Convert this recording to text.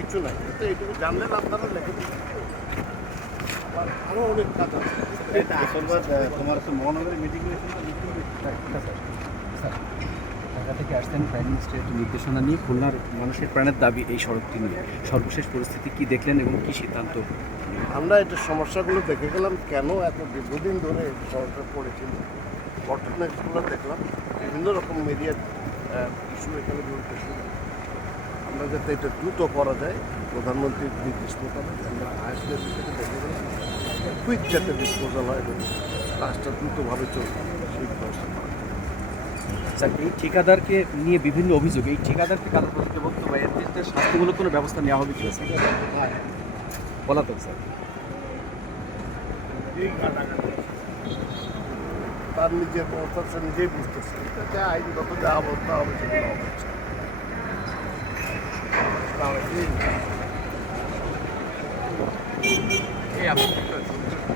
কিছু নাই, এইটুকু জানলেন আপনারা লেখে আরো অনেক কাজ আছে। তোমার মহানগরের মিটিং ঢাকা থেকে আসছেন প্রাইম মিনিস্টারের একটি নির্দেশনা নিয়ে খুলনার মানুষের প্রাণের দাবি এই সড়কটি নিয়ে সর্বশেষ পরিস্থিতি কি দেখলেন এবং কি সিদ্ধান্ত? আমরা এটা সমস্যাগুলো দেখে গেলাম, কেন এত দীর্ঘদিন ধরে সড়কটা পড়েছিল, ঘটনাগুলো দেখলাম, বিভিন্ন রকম মিডিয়ার ইস্যু এখানে চলতেছে। আমরা যাতে এটা দ্রুত করা যায়, প্রধানমন্ত্রীর নির্দেশ মোতাবেক আমরা আইএসএফ থেকে দেখে গেলাম, কুইক যাতে ডিসপোজাল হয় এবং কাজটা দ্রুতভাবে চলবে সেই ব্যবস্থা করা। স্যার, এই ঠিকাদারকে নিয়ে বিভিন্ন অভিযোগ, এই ঠিকাদারকে কারো বক্তব্য বা এর ক্ষেত্রে শাস্তিমূলক কোনো ব্যবস্থা নেওয়া হবে কি স্যার? বলা তো স্যার তার নিজের ব্যবস্থা সে নিজেই বুঝতেছে, যা আইনগত যা অবস্থা হবে সেগুলো হবে।